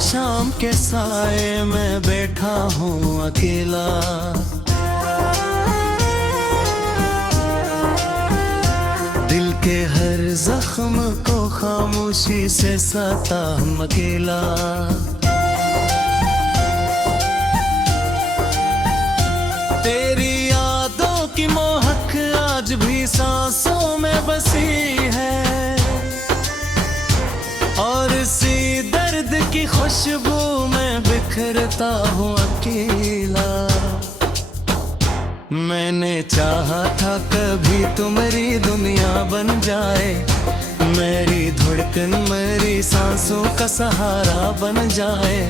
शाम के साए में बैठा हूँ अकेला। दिल के हर जख्म को खामोशी से सहता हूँ अकेला। तेरी यादों की मोहक आज भी सांसों में बसी है, और इसी दर्द की खुशबू में बिखरता हूँ अकेला। मैंने चाहा था कभी तो मेरी दुनिया बन जाए, मेरी धड़कन मेरी सांसों का सहारा बन जाए।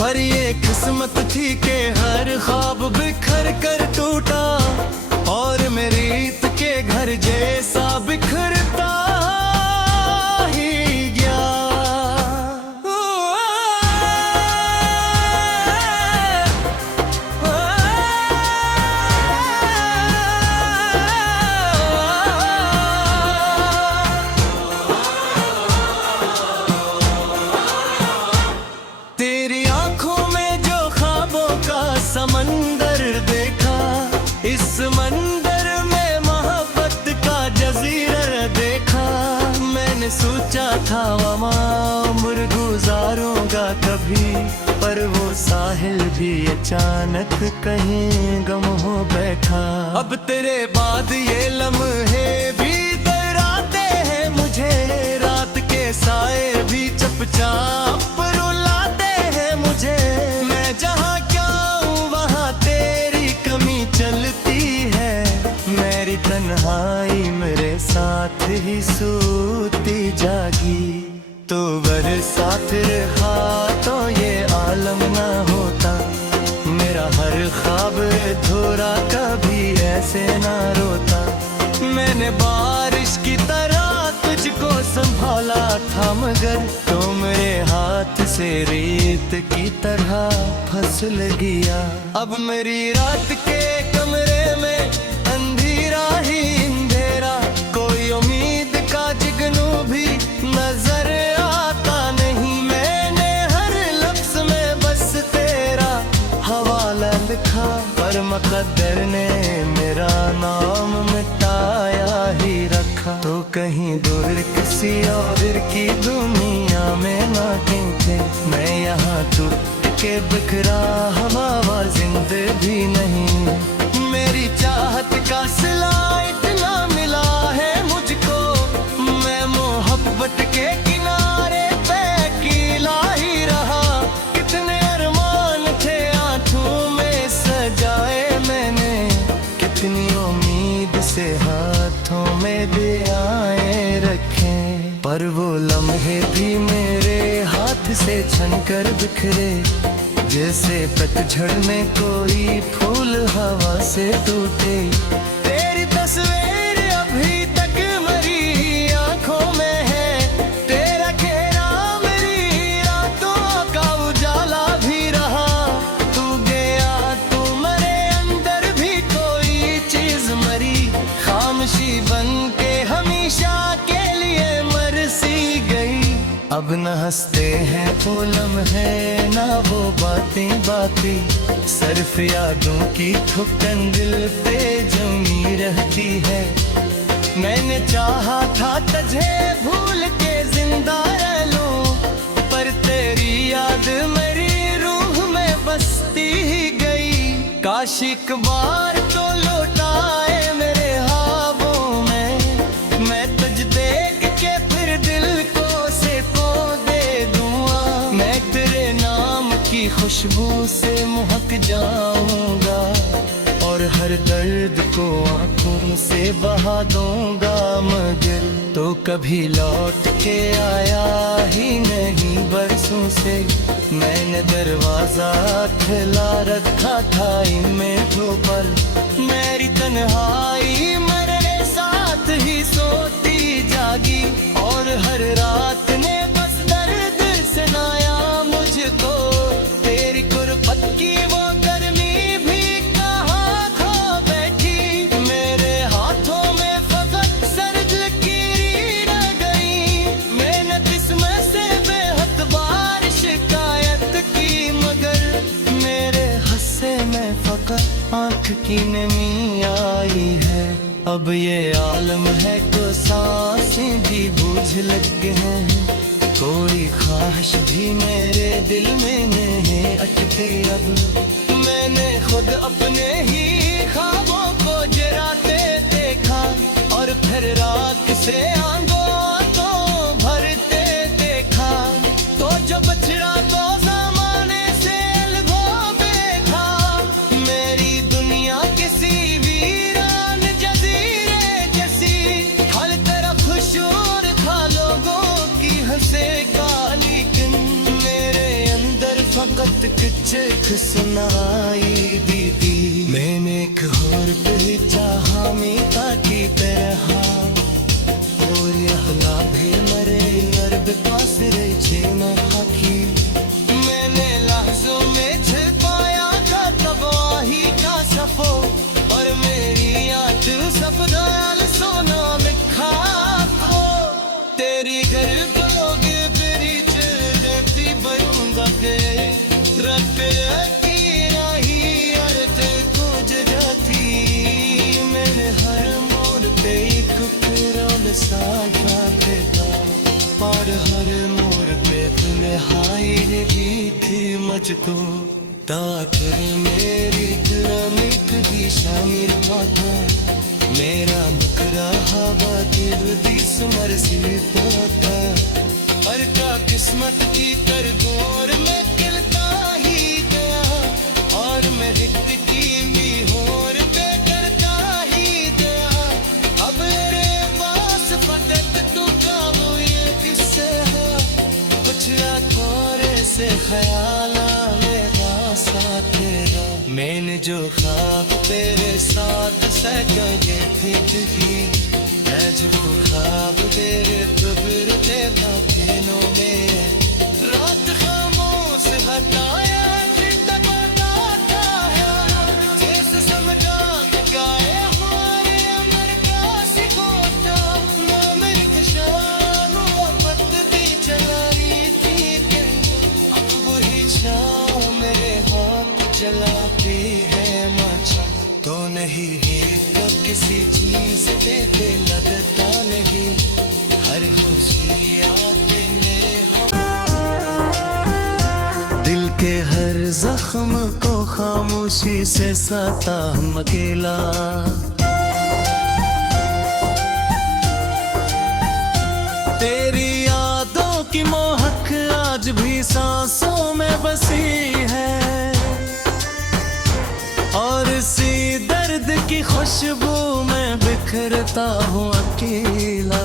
पर ये किस्मत थी कि हर ख्वाब बिखर कर टूटा, और मेरी रीत के घर जैसा बिखरता ही गया। तेरी आंखों में जो ख्वाबों का समंदर देखा, इस मंदिर में मोहब्बत का जजीरा देखा। मैंने सोचा था वमा उम्र गुजारूंगा कभी, पर वो साहिल भी अचानक कहीं गम हो बैठा। अब तेरे बाद ये लम्हे भी डराते हैं मुझे, रात के साए भी चुपचाप रुलाते हैं मुझे। मैं जहाँ क्या हूँ वहाँ तेरी कमी चलती है, मेरी तन्हाई मेरे साथ ही सोती जागी। तो बरसात रहा तो ये आलम ना होता, मेरा हर ख्वाब अधूरा कभी ऐसे ना रोता। मैंने बारिश की तरह तुझको संभाला था, मगर तो मेरे हाथ से रेत की तरह फसल गया। अब मेरी रात के कमरे में अंधेरा ही अंधेरा, कोई उम्मीद का जिगनू भी नजर आता नहीं। मैंने हर लफ्ज में बस तेरा हवाला लिखा, पर मुकद्दर ने मेरा नाम मिटाया ही रखा। तो कहीं दूर किसी और की दुनिया में ना थे, मैं यहाँ टूट के बिखरा हवा जिंदे भी नहीं। मेरी चाहत का सिला इतना मिला है मुझको, मैं मोहब्बत के किनारे पे अकेला ही रहा। कितने अरमान थे आंखों में सजाए मैंने, कितनी उम्मीद से हाथों में दियाए रखे, पर वो लम्हे भी मेरे हाथ से छनकर बिखरे। जैसे पतझड़ में कोई फूल हवा से टूटे, तेरी तस्वीर अभी तक मेरी आंखों में है। तेरा चेहरा मेरी रातों का उजाला भी रहा। तू गया तो मेरे अंदर भी कोई चीज मरी, खामोशी बन के हमेशा के लिए मर सी गई। अब न हंसते हैं वो लम्हे ना वो बातें, सिर्फ यादों की ठुकन दिल पे जमी रहती है। मैंने चाहा था तुझे भूल के जिंदा रह लूं, पर तेरी याद मेरी रूह में बसती ही गई। काश एक बार तो लौटाए मेरे ख्वाबों में, मैं तुझ देख के फिर दिल को सेको दे दूंगा। मैं तेरे नाम की खुशबू से महक जाऊंगा, और हर दर्द को आंखों से बहा दूंगा। मगर तो कभी लौट के आया ही नहीं बरसों से, मैंने दरवाजा खुला रखा था इन मिनटों पर। मेरी तन्हाई मेरे साथ ही सोती जागी, और हर रात ने बस दर्द सुनाया मुझको। तेरी गुर्बत की वो गर्मी भी कहाँ खो बैठी, मेरे हाथों में फकत सर्द लकीरें रह गई। मेहनत इसमें से बेहद बारिश का आँख की नमी आई है। अब ये आलम है तो सांसें भी बूझ लगे हैं। कोई ख्वाहिश भी मेरे दिल में नहीं अटके। अब मैंने खुद अपने ही ख्वाबों को जराते देखा और फिर रात से आंगों तो भरते देखा। तो जो बछड़ा तो ज़माने से अलगोबे था, मेरी दुनिया किसी वीरान जजीरे जैसी। हर तरफ शोर था लोगों की हंसे का, लेकिन मेरे अंदर फकत कुछ सुनाई दी। मैंने एक और भी चाहा मीता की तरह, और यहला भी मरे अरब पास रहे न आखी। मैंने लहजों में छिपाया था तबाही का सफो, और मेरी याद सब दयाल सोना में खाको। तेरी घर बलोगे तेरी चलती बरूंगा के रख की नहीं अर्थ को जजाती। मैंने हर मोड़ पे एक फिरौन साझा देता, और हर मोड़ पे तन्हाई भी थी मुझको। ताकर मेरी मीठ भी शामिल था, मेरा मुकरा हवा दिल दी सुमर सी पोता। हर का किस्मत की कर गोर में खिलता ही गया, और मैं रिक्त की भी होर पे करता ही गया। अब मेरे पास फकत तू का वो ये किस्से है, कुछ थोड़े से ख्याल आएगा साथ तेरा। मैंने जो ख्वाब तेरे साथ सजाए थे तुझी, आज वो ख्वाब तेरे गुजरते दिनों में। रात खामोश हटाया फिर तक बताता है, जैसे समझा गाए हमारे अमर का सिकोटा। ना मेरी खुशान पत्ती चला रही थी, अब वही शाम मेरे हाथ चलाती है माचा। तो नहीं है तो किसी चीज पे दिल लगता नहीं, हर खुशी आते दिल के हर जख्म को खामोशी से सता हम अकेला। तेरी यादों की मोहक आज भी सांसों में बसी है, और इसी दर्द की खुशबू में बिखरता हूँ अकेला।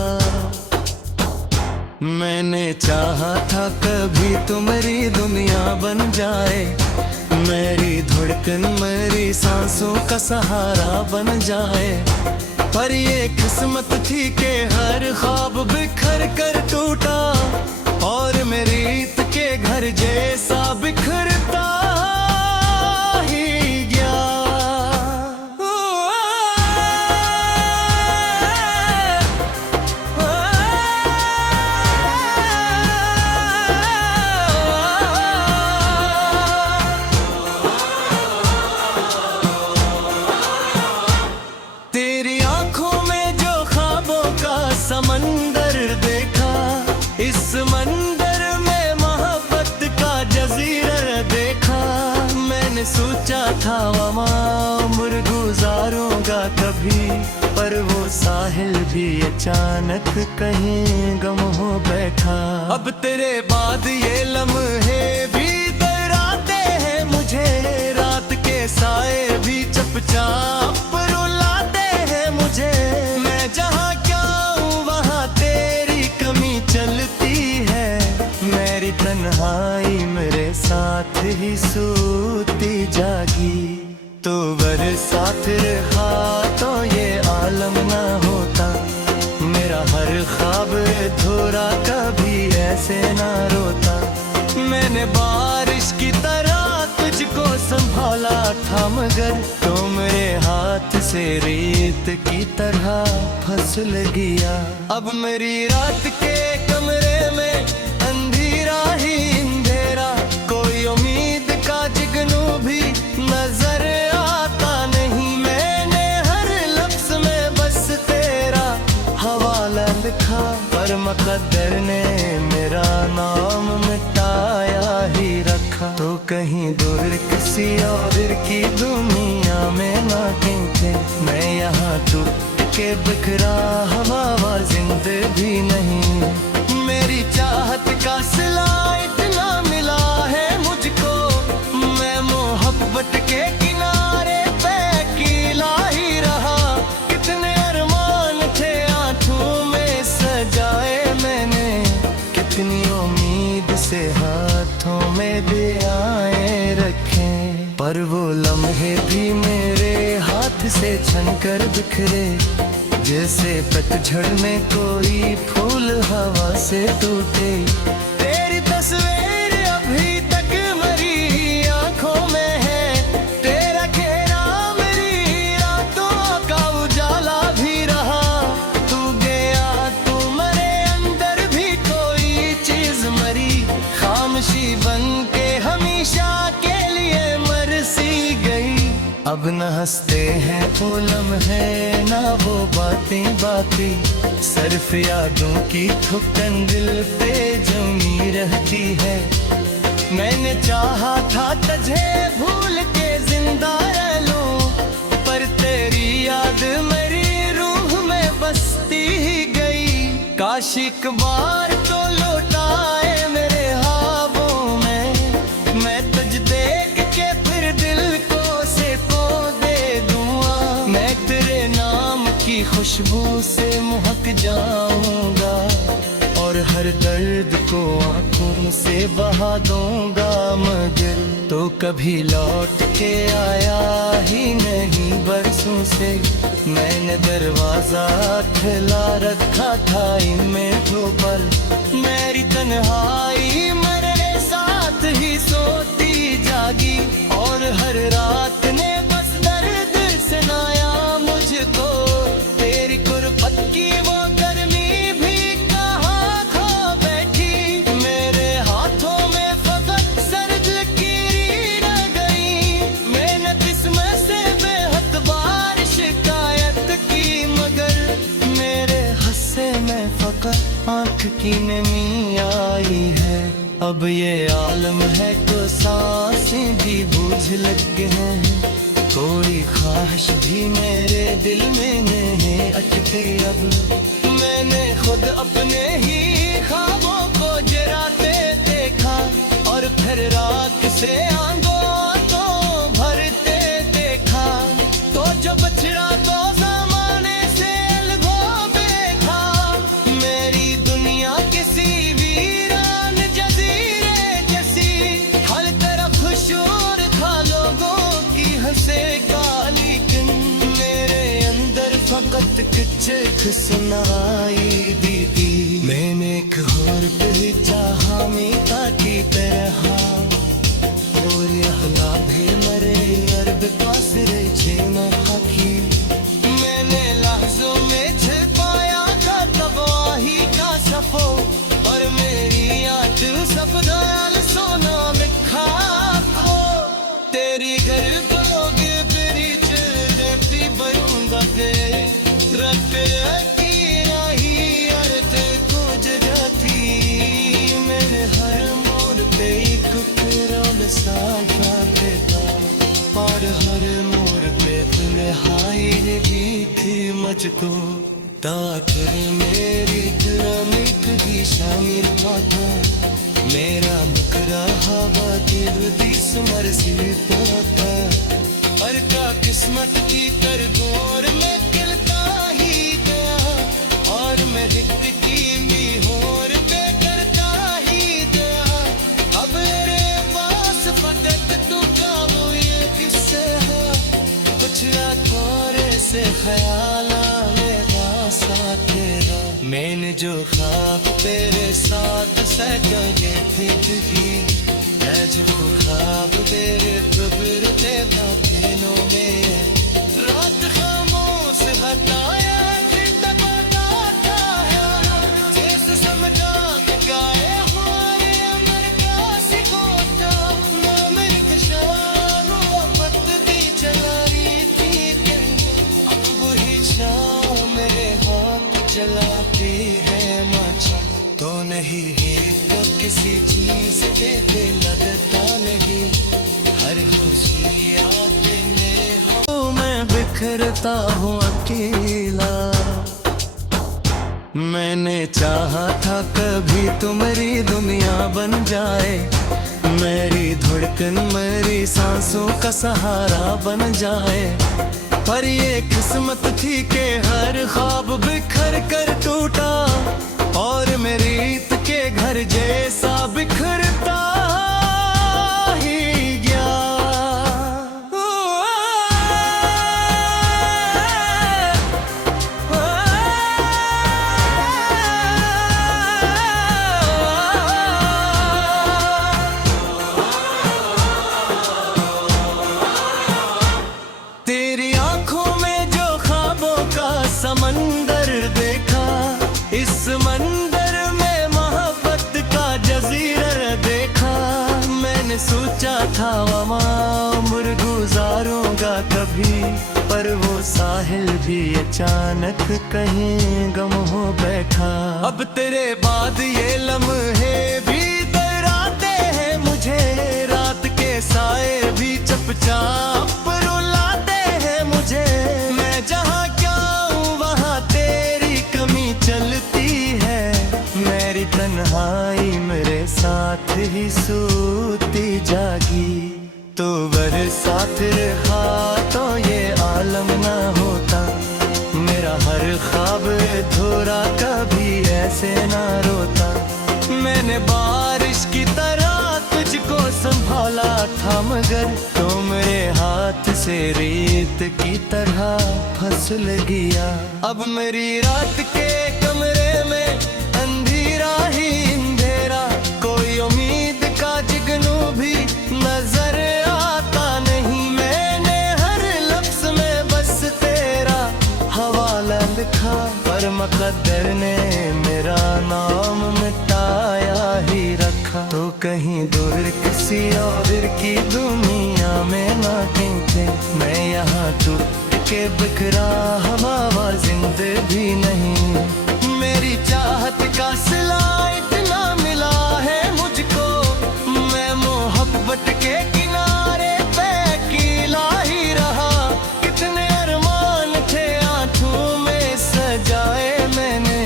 मैंने चाहा था कभी तो मेरी दुनिया बन जाए, मेरी धड़कन मेरी सांसों का सहारा बन जाए। पर ये किस्मत थी कि हर ख्वाब बिखर कर टूटा, और मेरी रीत के घर जैसा बिखरता ही गया। तेरी आंखों में जो ख्वाबों का समंदर देखा, इस समंदर में मोहब्बत का जजीरा देखा। मैंने सोचा था वमा उम्र गुजारूंगा कभी, पर वो साहिल भी अचानक कहीं गम हो बैठा। अब तेरे बाद ये लम्हे भी डराते हैं मुझे, रात के साए भी चुपचाप रुलाते हैं मुझे। मैं जहाँ क्या हूँ वहाँ तेरी कमी चलती है, मेरी तन्हाई मेरे साथ ही सोती जागी। तो बरसात रहा तो ये आलम ना होता, मेरा हर ख्वाब अधूरा कभी ऐसे ना रोता। मैंने बारिश की तरह तुझको संभाला था, मगर तो मेरे हाथ से रेत की तरह फसल गया। अब मेरी रात के कमरे में अंधेरा ही अंधेरा, कोई उम्मीद का जिगनू भी नजर आता नहीं। मुकद्दर ने मेरा नाम मिटाया ही रखा। तो कहीं दूर किसी और की दुनिया में ना थे, मैं यहाँ टूट के बिखरा हवा जिंदगी नहीं। मेरी चाहत का सिला इतना मिला है मुझको, मैं मोहब्बत के किनारे पे अकेला ही रहा। कितने अरमान थे आंखों में सजाए मैंने, कितनी उम्मीद से हाथों में दियाएं रखे, पर वो लम्हे भी मेरे हाथ से छनकर बिखरे। जैसे पतझड़ में कोई फूल हवा से टूटे, तेरी तस्वीर अभी तक मेरी आंखों में है। तेरा चेहरा मेरी रातों का उजाला भी रहा। तू गया तू मरे, अंदर भी कोई चीज मरी, खामोशी बन के हमेशा के लिए मर सी गई। अब न हंसते हैं वो लम्हे, ना वो बातें बाकी, सिर्फ यादों की थुकन दिल पे जमी रहती है। मैंने चाहा था तुझे भूल के जिंदा रह लूं, पर तेरी याद मेरी रूह में बसती ही गई। काश एक बार तो लौटाए मेरे ख्वाबों में, मैं तुझ देख के फिर दिल को दे दूंगा। मैं तेरे नाम की खुशबू से महक जाऊंगा, और हर दर्द को आंखों से बहा दूंगा। मगर तो कभी लौट के आया ही नहीं बरसों से, मैंने दरवाजा खुला रखा था इन मिनटों पर। मेरी तन्हाई मेरे साथ ही सोती जागी, और हर रात ने बस दर्द सुनाया मुझको। तेरी गुर्बत की वो गर्मी भी कहाँ खो बैठी, मेरे हाथों में फकत सर्द लकीरें रह गई। मैंने किस्मत से बेहद बार शिकायत की, मगर मेरे हिस्से में फकत आँख की नमी आई है। अब ये आलम है तो सांसें भी बूझ लगे हैं, कोई ख्वाहिश भी मेरे दिल में नहीं अटके। अब मैंने खुद अपने ही ख्वाबों को जराते देखा, और फिर रात से आंगों को भरते देखा। तो जो बछड़ा तो ज़माने से अलगोबे था, मेरी दुनिया किसी वीरान जजीरे जैसी। हर तरफ शोर था लोगों की हंसे का, लेकिन मेरे अंदर फकत कुछ सुनाई दीदी। मैंने एक और भी चाहा मीठा की तरह, और यहला भी मरे अरब कासरे छेना खाकी। मैंने लहजों में छिपाया था तबाही का सफो, और मेरी याद सब दयाल सोना में खाको। तेरी घर बलोगे तेरी चलती बरूंगा के रखते की नहीं अर्थ को जगाती। मेरे हर मोड़ पे एक कुरान साजा देता, और हर मोड़ पे तन्हाई भी थी मुझको। ताकर मेरी मीठ भी शामिल था, मेरा मुकरा हवा दिल समर सी था। हर का किस्मत की कर गोर में खिलता ही गया, और मैं दिख की भी होर पे करता ही गया। अब मेरे पास फकत तू का वो ये किस्से है, कुछ थोड़े से ख्याल आएगा साथ तेरा। मैंने जो ख्वाब तेरे साथ सजाए थे तुझी, आज वो ख्वाब तेरे गुजरते दिनों में। रात खामोश हटाया फिर तक बताता है, जैसे समझा के गाए हुए अमर का सिकोटा। ना मेरे कशान वक्त दी चला रही थी, अब वही शाम मेरे हाथ चलाती है माचा। चीज के पे लगता नहीं, हर खुशी आते हो मैं बिखरता हूँ अकेला। मैंने चाहा था कभी तुम्हारी दुनिया बन जाए, मेरी धड़कन मेरी सांसों का सहारा बन जाए। पर ये किस्मत थी कि हर ख्वाब बिखर कर टूटा, और मेरी रीत के घर जैसा बिखरता ही गया। तेरी आंखों में जो ख्वाबों का समंदर देखा, इस समंदर में मोहब्बत का जजीरा देखा। मैंने सोचा था वमा उम्र गुजारूंगा कभी, पर वो साहिल भी अचानक कहीं गम हो बैठा। अब तेरे बाद ये लम्हे भी डराते हैं मुझे, रात के साए भी चुपचाप रुलाते हैं मुझे। मैं जहाँ क्या हूँ वहाँ तेरी कमी चलती है, मेरी तन्हाई मेरे साथ ही सोती जागी। तो बरसात रहा तो ये आलम ना होता, मेरा हर ख्वाब अधूरा कभी ऐसे ना रोता। मैंने बारिश की तरह तुझको संभाला था, मगर तो मेरे हाथ से रेत की तरह फसल गया। अब मेरी रात के कमरे में अंधेरा ही अंधेरा, कोई उम्मीद का जिगनू भी नजर आता नहीं। मैंने हर लफ्ज में बस तेरा हवाला लिखा, पर मुकद्दर ने मेरा नाम मिटाया ही रखा। तो कहीं दूर किसी और की दुनिया में ना कहीं मैं यहाँ टूट के बिखरा हवा जिंदे भी नहीं। मेरी चाहत का सिला इतना मिला है मुझको, मैं मोहब्बत के किनारे पे अकेला ही रहा। कितने अरमान थे आंखों में सजाए मैंने,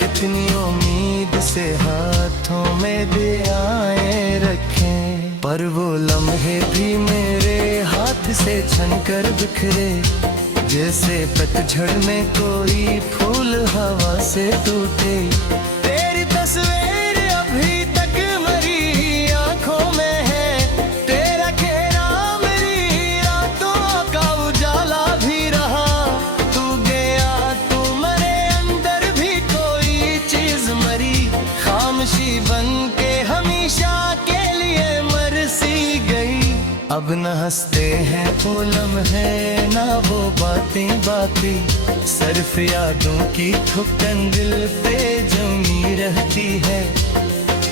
कितनी उम्मीद से हाथों में दियाए रखे, पर वो लम्हे भी मेरे हाथ से छनकर बिखरे। जैसे पतझड़ में कोई फूल हवा से टूटे, तेरी तस्वीर अभी तक मेरी आंखों में है। तेरा चेहरा मेरी रातों का उजाला भी रहा। तू गया तू मेरे अंदर भी कोई चीज मरी, खामोशी बन के हमेशा के लिए मर सी गई। अब न हंसते हैं वो लम्हे ना वो बातें बाकी, सिर्फ यादों की ठुकन दिल पे जमी रहती है।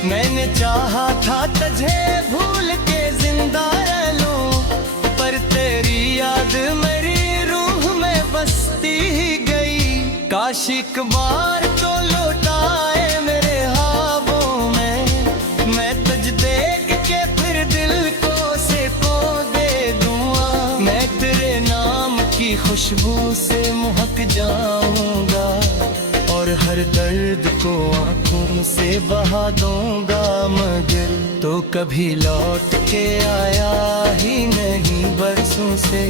मैंने चाहा था तुझे भूल के जिंदा रह लूं, पर तेरी याद मेरी रूह में बसती ही गई। काश एक बार तो लौटाए मेरे ख्वाबों में, मैं तुझ देख के फिर दिल को सेको दे दूंगा। मैं तेरे नाम की खुशबू से महक जाऊंगा, और हर दर्द को आंखों से बहा दूंगा। मगर तो कभी लौट के आया ही नहीं बरसों से,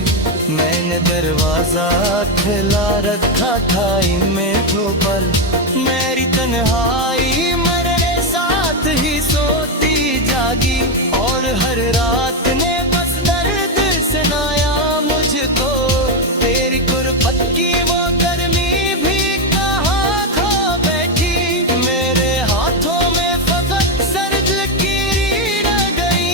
मैंने दरवाजा खुला रखा था इनमें वो पल। मेरी तन्हाई मेरे साथ ही सोती जागी, और हर रात ने बस दर्द सुनाया मुझको। तेरी गुर्बत की वो गर्मी भी कहाँ खो बैठी, मेरे हाथों में फकत सर्द लकीरें रह गई।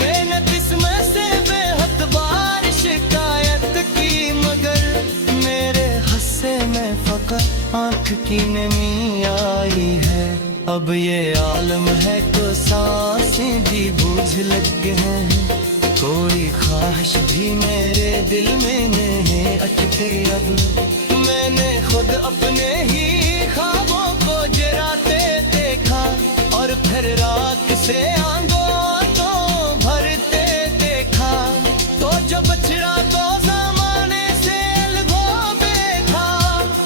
मैंने किस्मत से बेहद बार शिकायत की, मगर मेरे हंसे में फकत आंख की नमी आई है। अब ये आलम है तो सांसें भी बूझ लग गए हैं, कोई ख्वाहिश भी मेरे दिल में नहीं अटके। अब मैंने खुद अपने ही ख्वाबों को जराते देखा, और इधर राख से आंगों तो भरते देखा, तो जो बछड़ा तो जमाने से अलगोबे था।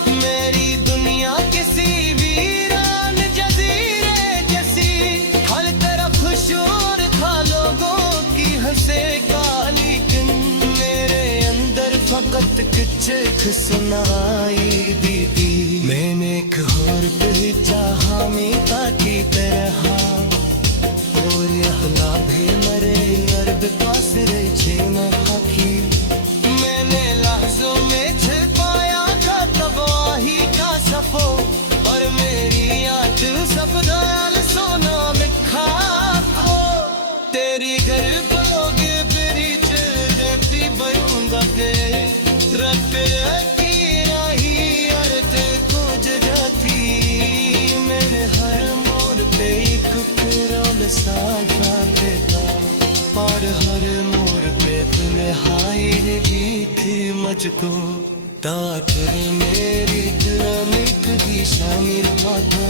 मेरी दुनिया किसी वीरान जजीरे जैसी, हर तरफ शोर था लोगों की हंसे का, लेकिन मेरे अंदर फकत कुछ सुनाई दीदी। मैंने एक और भी चाहा मीता की तरह, और अहला भी मरे अर्द पासरे छेन हाकी। मैंने लहजों में छिपाया था तबाही का सफो, और मेरी याद सब दयाल सोना मिठा हो। तेरी घर बोगे तेरी चल देती बयूंगा के रख की राही अर्थ खोज जाती। मेरे हर मोड़ पे एक फिरौल सा जातेगा, और हर मोड़ पे फिलहाई रही थी मुझको। ताकर मेरी मीठ की शामिर पाता,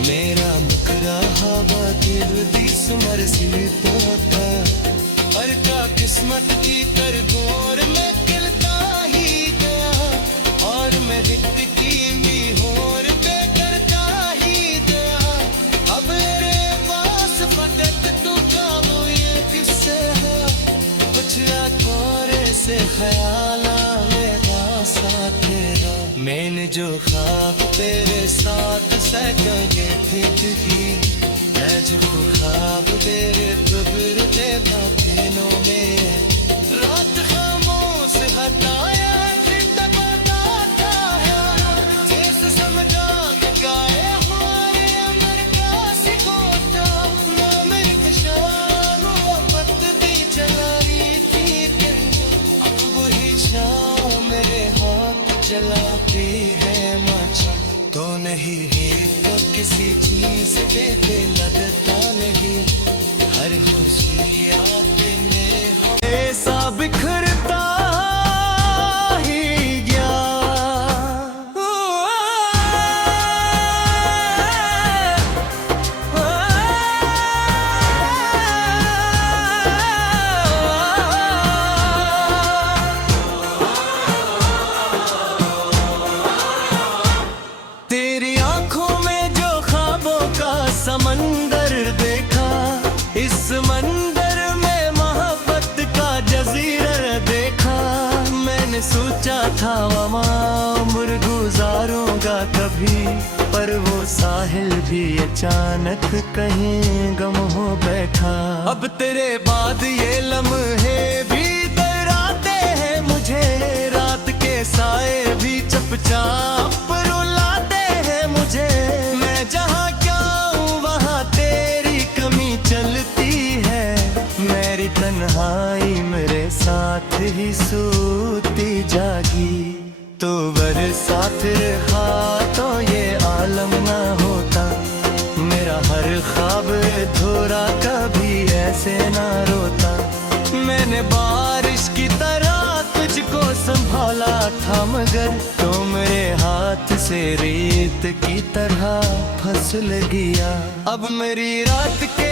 मेरा मुकरा हवा दिल दी सुमर सी पाता। हर का किस्मत की कर गोर में खिलता ही गया, और मैं दिख की भी होर पे करता ही गया। अब मेरे पास फकत तू काबू ये किससे है, कुछ थोड़े से ख्याल मेरा साथ तेरा। मैंने जो ख्वाब तेरे साथ सजे थे तुझी, आज वो ख्वाब तेरे कब्र ते बातें में। रात खामोश हटाया फिर तक बताता है, जैसे समझा के गाए हमारे अमर का सिकोता। नाम एक शाम वक्त दी चलाई थी, अब वही शाम मेरे हाथ जलाती है मचा। तो नहीं है तो किसी चीज पे दिल लगता नहीं, हर खुशी आते ऐसा बिखरता ही गया। तेरी आंखों में जो ख्वाबों का समंदर देखा, इस समंदर में मोहब्बत का जजीरा देखा। मैंने सोचा था वमा उम्र गुजारूंगा कभी, पर वो साहिल भी अचानक कहीं गम हो बैठा। अब तेरे बाद ये लम्हे भी डराते हैं मुझे, रात के साए भी चुपचाप रुलाते हैं मुझे। मैं जहाँ क्या हूँ वहाँ तेरी कमी चलती है, मेरी तन्हाई मेरे साथ ही सोती जागी। तो बरसात रहा तो ये आलम ना होता, मेरा हर ख्वाब अधूरा कभी ऐसे ना रोता। मैंने बारिश की तरह तुझको संभाला था, मगर तो मेरे हाथ से रेत की तरह फंस गया। अब मेरी रात के